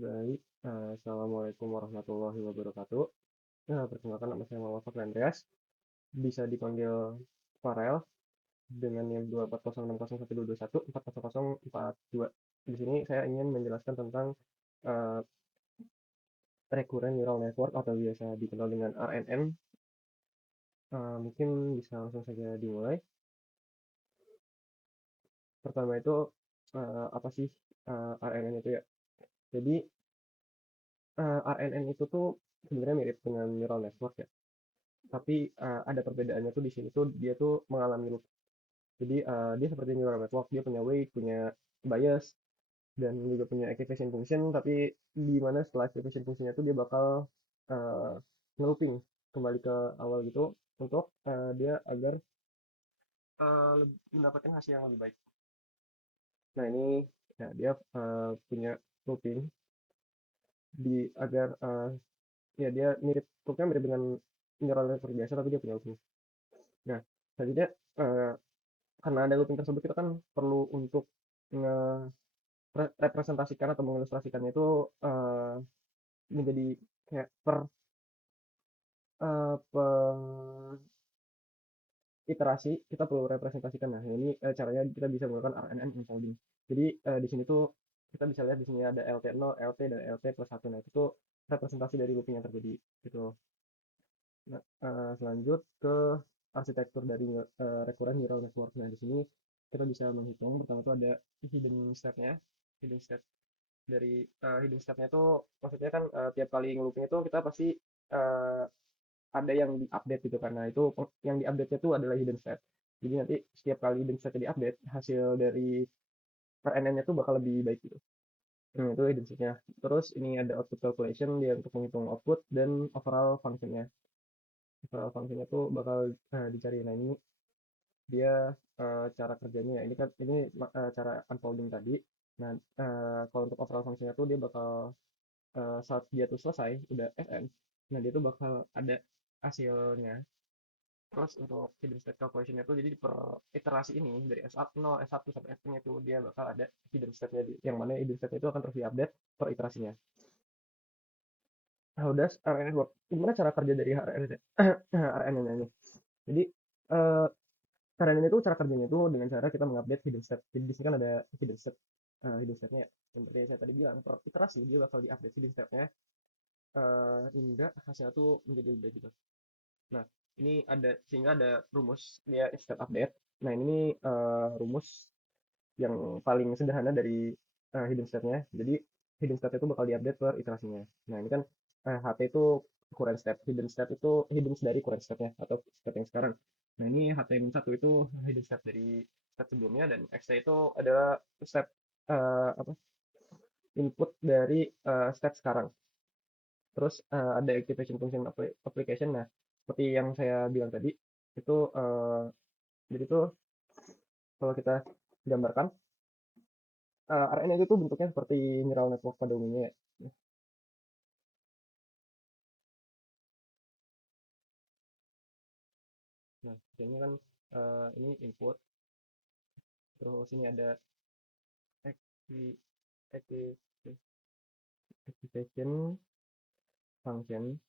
Baik, assalamualaikum warahmatullahi wabarakatuh. Perkenalkan nama saya Muhammad Fakri Andreas, bisa dipanggil Farel dengan NIM 240601221400042. Di sini saya ingin menjelaskan tentang eh, Recurrent Neural Network atau biasa dikenal dengan RNN. Mungkin bisa langsung saja dimulai. Pertama itu apa sih RNN itu ya? Jadi RNN itu tuh sebenarnya mirip dengan neural network ya. Tapi ada perbedaannya tuh di sini tuh dia tuh mengalami loop. Jadi dia seperti neural network, dia punya weight, punya bias, dan juga punya activation function. Tapi di mana setelah activation functionnya tuh dia bakal uh, nge-looping kembali ke awal gitu untuk dia agar mendapatkan hasil yang lebih baik. Nah ini ya, dia punya looping di agar ya dia loopnya mirip dengan neural network biasa tapi dia punya looping. Nah selanjutnya uh, karena ada looping tersebut kita kan perlu untuk representasikan atau mengilustrasikannya itu eh, menjadi kayak per iterasi kita perlu representasikan. Nah ini caranya kita bisa menggunakan RNN encoding. Jadi di sini tuh kita bisa lihat di sini ada LT0, LT dan LT plus 1. Nah itu tuh representasi dari looping yang terjadi gitu. Nah, selanjut ke arsitektur dari recurrent neural network. Nah di sini kita bisa menghitung pertama itu ada hidden step-nya. Hidden step dari hidden step-nya itu maksudnya kan tiap kali nge-looping itu kita pasti eh, ada yang diupdate gitu karena itu yang diupdate-nya itu adalah hidden step. Jadi nanti setiap kali hidden step-nya diupdate, hasil dari RNN-nya itu bakal lebih baik gitu. Itu hidden step-nya. Terus ini ada output calculation dia untuk menghitung output dan overall function-nya. Overall function-nya tuh bakal dicari. Nah ini dia cara kerjanya ya. Ini kan ini cara unfolding tadi. Nah kalau untuk overall function-nya tuh dia bakal saat dia tuh selesai udah FN, nah dia tuh bakal ada hasilnya. Terus untuk hidden state calculation itu jadi per iterasi ini dari S1, S1 sampai S nya itu dia bakal ada hidden state-nya yang mana hidden state itu akan terus diupdate per iterasinya. Nah, udah RNN network. Gimana cara kerja dari RNN RNN ini? Jadi eh, RNN itu cara kerjanya itu dengan cara kita mengupdate hidden state. Jadi di sini kan ada hidden state. Hidden state-nya ya. Seperti yang saya tadi bilang, per iterasi dia bakal diupdate hidden state-nya hingga hasilnya tuh menjadi lebih baik gitu. Nah, ini ada sehingga ada rumus dia state update. Nah, ini rumus yang paling sederhana dari hidden state-nya. Jadi hidden state itu bakal diupdate per iterasinya. Nah, ini kan HT itu current state, hidden state itu hidden dari current state-nya atau state yang sekarang. Nah, ini HT-1 itu hidden state dari state sebelumnya dan XT itu adalah state apa input dari state sekarang. Terus ada activation function application. Nah, seperti yang saya bilang tadi, itu jadi tuh kalau kita gambarkan, RNN itu tuh bentuknya seperti neural network pada umumnya ya. Nah, ini kan ini input, terus ini ada acti- acti- activation function,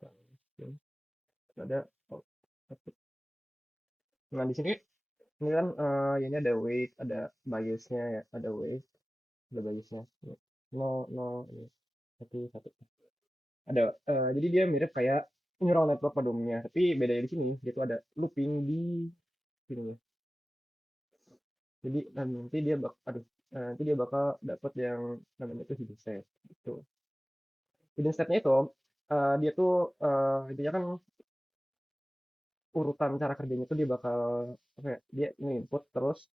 function, ada output. Nah, di sini ini kan ini ada weight, ada biasnya ya, ada weight, ada biasnya. No, no, ini satu, satu. Ada jadi dia mirip kayak neural network pada umumnya, tapi bedanya di sini dia tuh ada looping di sini ya. Jadi nanti dia aduh nanti dia bakal dapat yang namanya itu hidden state gitu. Hidden state-nya itu dia tuh intinya kan urutan cara kerjanya itu dia bakal apa ya, dia input terus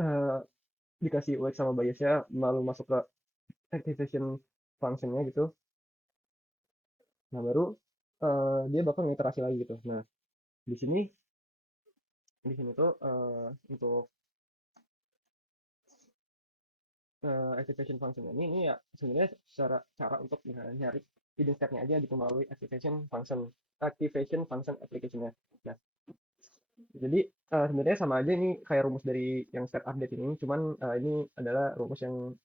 eh, dikasih weight sama biasnya lalu masuk ke activation function-nya gitu. Nah, baru dia bakal ngiterasi lagi gitu. Nah, di sini tuh untuk activation function ini ya sebenarnya secara cara untuk nyari hidden step-nya aja gitu melalui activation function application-nya. Nah, Jadi sebenarnya sama aja ini kayak rumus dari yang step update ini, cuman ini adalah rumus yang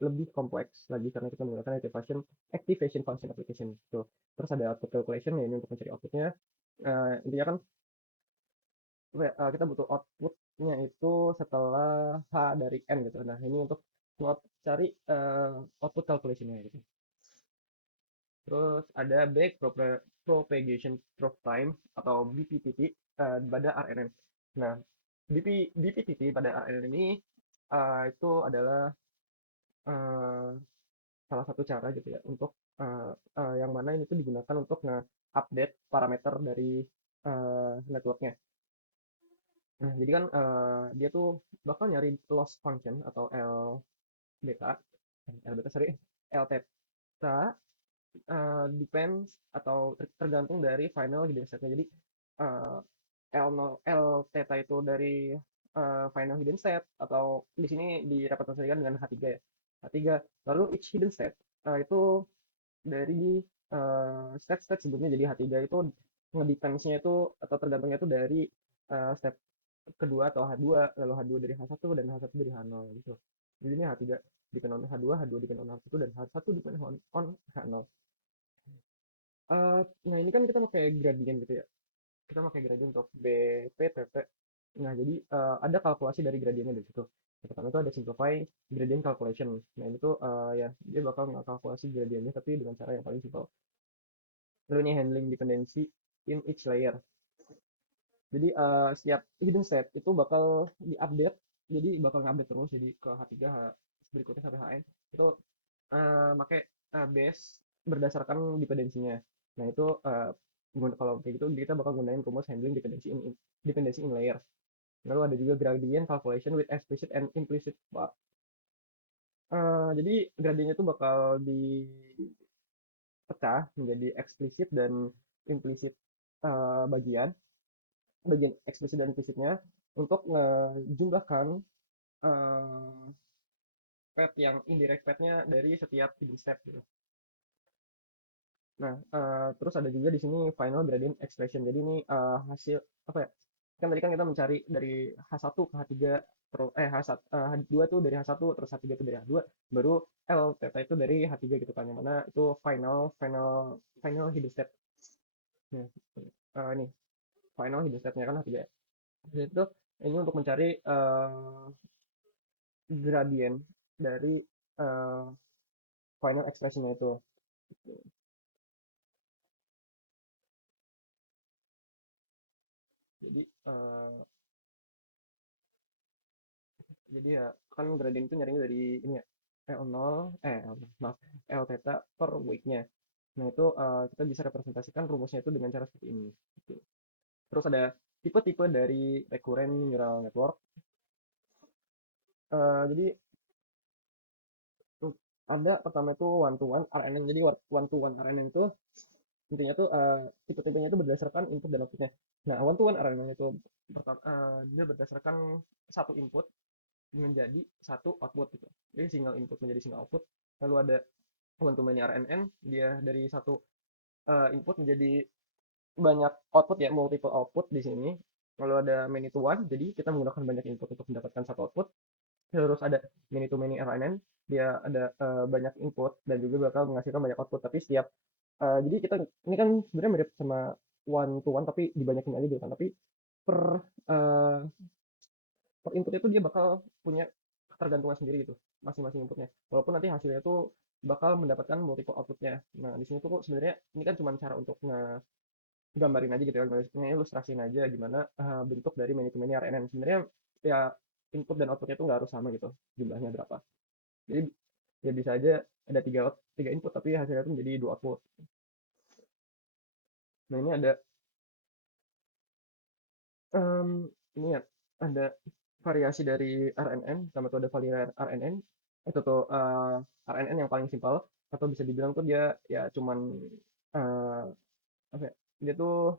lebih kompleks lagi karena kita menggunakan activation function application gitu. Terus ada output calculation ya ini untuk mencari outputnya. Intinya kan kita butuh outputnya itu setelah h dari n gitu. Nah ini untuk cari output calculationnya gitu. Terus ada propagation proof time atau BPPT pada RNN. Nah, BPPT pada RNN ini itu adalah eh, salah satu cara gitu ya untuk yang mana ini tuh digunakan untuk nge-update parameter dari networknya. Nah, jadi kan dia tuh bakal nyari loss function atau L beta sorry, L theta depends atau tergantung dari final hidden state-nya. Jadi uh, L theta itu dari final hidden state atau di sini direpresentasikan dengan H3 ya. H3. Lalu each hidden state itu dari state-state sebelumnya. Jadi H3 itu ngedepends-nya itu atau tergantungnya itu dari step kedua atau H2, lalu H2 dari H1 dan H1 dari H0 gitu. Jadi ini H3 depend on H2, H2 depend on H1 dan H1 depend on H0. Nah ini kan kita pakai gradient gitu ya. Kita pakai gradient untuk BPTT. Nah jadi ada kalkulasi dari gradiennya di situ. Yang pertama itu ada simplify gradient calculation. Nah ini tuh ya dia bakal ngekalkulasi gradiennya tapi dengan cara yang paling simpel. Lalu ini handling dependency in each layer. Jadi setiap hidden set itu bakal diupdate. Jadi bakal ngupdate terus jadi ke H3 berikutnya sampai HN itu pakai base berdasarkan dependensinya. Nah itu kalau kayak gitu kita bakal gunain rumus handling dependency in layer. Lalu ada juga gradient calculation with explicit and implicit part. Jadi gradientnya itu bakal dipecah menjadi eksplisit dan implisit bagian bagian eksplisit dan implisitnya untuk menjumlahkan pet yang indirect petnya dari setiap hidden step gitu. Nah, terus ada juga di sini final gradient expression. Jadi ini hasil apa ya? Kan tadi kan kita mencari dari H1 ke H3 terus H1 H2 tuh dari H1 terus H3 itu dari H2 baru L theta itu dari H3 gitu kan. Yang mana itu final final final hidden step. Nah, ini final hidden stepnya kan H3. Jadi itu ini untuk mencari gradient dari uh, final expressionnya itu. Jadi jadi ya kan gradient itu nyarinya dari ini ya L0 maaf L theta per weight-nya. Nah itu kita bisa representasikan rumusnya itu dengan cara seperti ini. Gitu. Terus ada tipe-tipe dari recurrent neural network. Jadi ada pertama itu one to one RNN. Jadi one to one RNN itu intinya tuh tipe-tipenya itu berdasarkan input dan outputnya. Nah one to one RNN itu pertama dia berdasarkan satu input menjadi satu output gitu. Jadi single input menjadi single output. Lalu ada one to many RNN, dia dari satu input menjadi banyak output ya, multiple output di sini. Lalu ada many to one, jadi kita menggunakan banyak input untuk mendapatkan satu output. Terus ada many to many RNN, dia ada banyak input dan juga bakal menghasilkan banyak output. Tapi setiap jadi kita ini kan sebenarnya mirip sama one to one tapi dibanyakin aja gitu kan. Tapi per uh, per input itu dia bakal punya ketergantungan sendiri gitu masing-masing inputnya walaupun nanti hasilnya tuh bakal mendapatkan multiple outputnya. Nah di sini tuh sebenarnya ini kan cuma cara untuk ngegambarin aja gitu ya ilustrasiin aja gimana bentuk dari many to many RNN. Sebenarnya ya input dan outputnya tuh nggak harus sama gitu jumlahnya berapa. Jadi ya bisa aja ada tiga input tapi hasilnya tuh menjadi dua output. Nah ini ada em, ini ya ada variasi dari RNN. Sama tuh ada variasi RNN itu tuh RNN yang paling simpel atau bisa dibilang tuh dia ya cuman eh, apa ya, dia tuh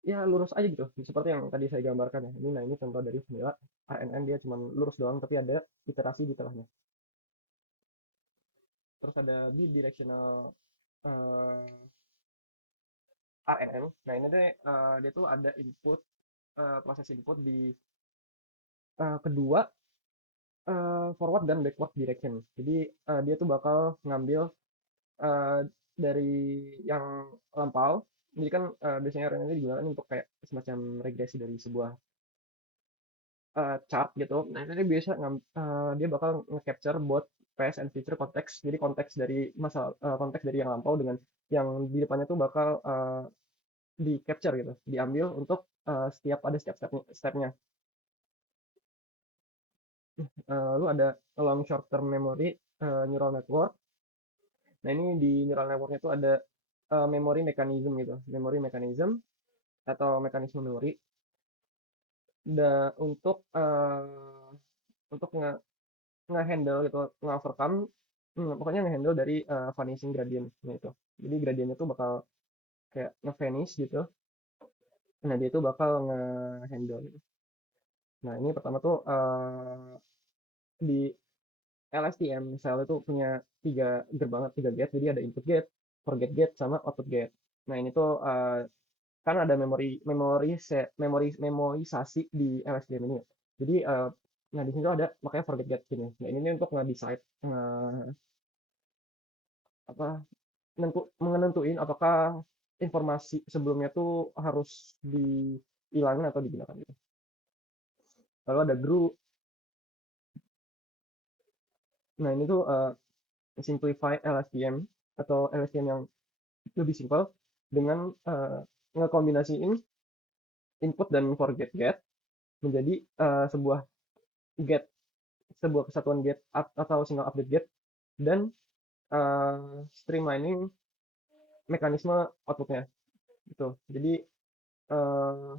ya lurus aja gitu seperti yang tadi saya gambarkan ya ini. Nah ini contoh dari vanilla RNN, dia cuman lurus doang tapi ada iterasi di tengahnya. Terus ada bidirectional RNN. Nah ini deh dia tuh ada input proses input di kedua forward dan backward direction. Jadi dia tuh bakal ngambil eh, dari yang lampau. Jadi kan biasanya RNN ini digunakan untuk kayak semacam regresi dari sebuah chart gitu. Nah itu dia biasa dia bakal nge-capture both past and future konteks. Jadi konteks dari konteks dari yang lampau dengan yang di depannya tuh bakal di capture gitu, diambil untuk setiap stepnya. Lalu ada long short term memory neural network. Nah ini di neural networknya itu ada memory mechanism gitu, memory mechanism atau mekanisme memori untuk nge-handle gitu, nge-overcome, pokoknya nge-handle dari vanishing gradient itu. Jadi gradientnya tuh bakal kayak nge-vanish gitu. Nah dia tuh bakal nge-handle gitu. Nah ini pertama tuh di LSTM misal itu punya tiga gate, jadi ada input gate, forget gate, sama output gate. Nah ini tuh kan ada memorisasi di LSTM ini. Jadi nah di sini tuh ada makanya forget gate gini. Nah ini nih untuk nge-decide apa menentuin apakah informasi sebelumnya tuh harus dihilangin atau digunakan gitu. Lalu ada group. Nah ini tuh simplify LSTM atau LSTM yang lebih simpel dengan ngekombinasiin input dan forget get menjadi sebuah get, sebuah kesatuan get atau single update get dan streamlining mekanisme outputnya gitu. Jadi uh,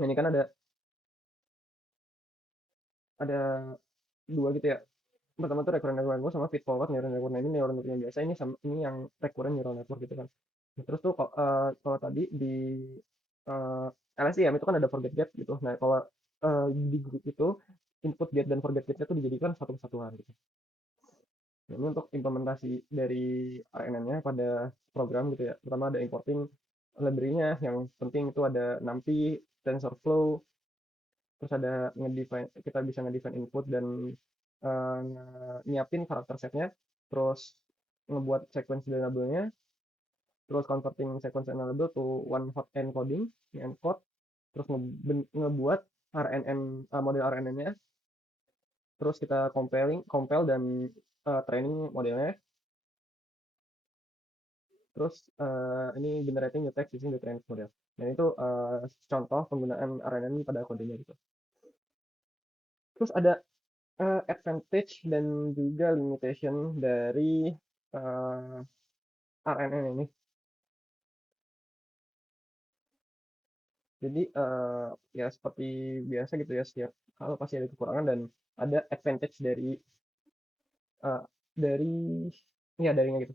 ini kan ada dua gitu ya. Pertama tuh recurrent neural network sama feed forward neural network. Nah ini neural network yang biasa, ini yang recurrent neural network gitu kan. Nah, terus tuh kalau tadi di uh, LSTM itu kan ada forget get gitu. Nah kalau di grup itu input get dan forget getnya tuh dijadikan satu kesatuan gitu. Nah, ini untuk implementasi dari RNN-nya pada program gitu ya. Pertama ada importing library-nya, yang penting itu ada NumPy, TensorFlow, terus ada kita bisa ngedefine input dan nyiapin karakter setnya, terus ngebuat sequence enable-nya, terus converting sequence enable to one hot encoding, encode, terus ngebuat RNN, model RNN-nya, terus kita compile dan training modelnya. Terus ini generating the text using the training model. Dan itu contoh penggunaan RNN pada kodenya gitu. Terus ada advantage dan juga limitation dari RNN ini. Jadi ya seperti biasa gitu ya, setiap kalau pasti ada kekurangan dan ada advantage uh, dari ya darinya gitu.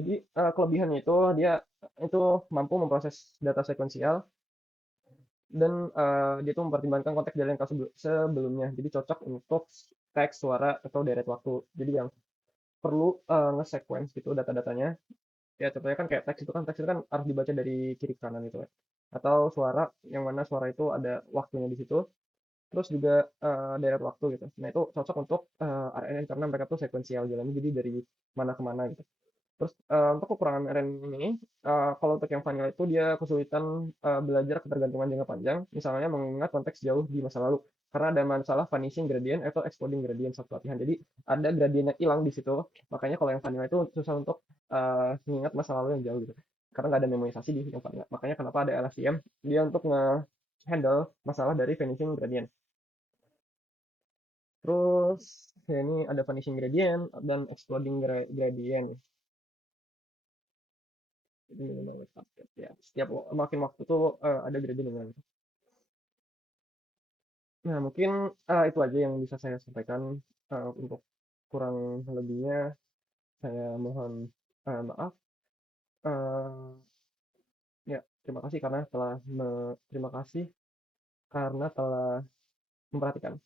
Jadi kelebihannya itu dia itu mampu memproses data sekuensial dan dia tuh mempertimbangkan konteks dari yang sebelumnya. Jadi cocok untuk teks, suara, atau deret waktu. Jadi yang perlu nge-sequence gitu data-datanya. Ya contohnya kan kayak teks itu kan harus dibaca dari kiri ke kanan gitu ya. Atau suara, yang mana suara itu ada waktunya di situ. Terus juga deret waktu gitu. Nah itu cocok untuk RNN karena mereka tuh sekuensial jalannya, jadi dari mana ke mana gitu. Terus untuk kekurangan RN ini, kalau untuk yang vanilla itu dia kesulitan belajar ketergantungan jangka panjang, misalnya mengingat konteks jauh di masa lalu, karena ada masalah vanishing gradient atau exploding gradient saat pelatihan. Jadi ada gradient yang hilang di situ, makanya kalau yang vanilla itu susah untuk mengingat masa lalu yang jauh gitu. Karena nggak ada memorisasi di yang vanilla. Makanya kenapa ada LSTM, dia untuk nge-handle masalah dari vanishing gradient. Terus ya ini ada vanishing gradient dan exploding gradient. Jadi memang update ya. Setiap makin waktu tuh ada gradient dengan. Nah mungkin itu aja yang bisa saya sampaikan. Untuk kurang lebihnya saya mohon maaf. Eh, ya terima kasih karena telah memperhatikan.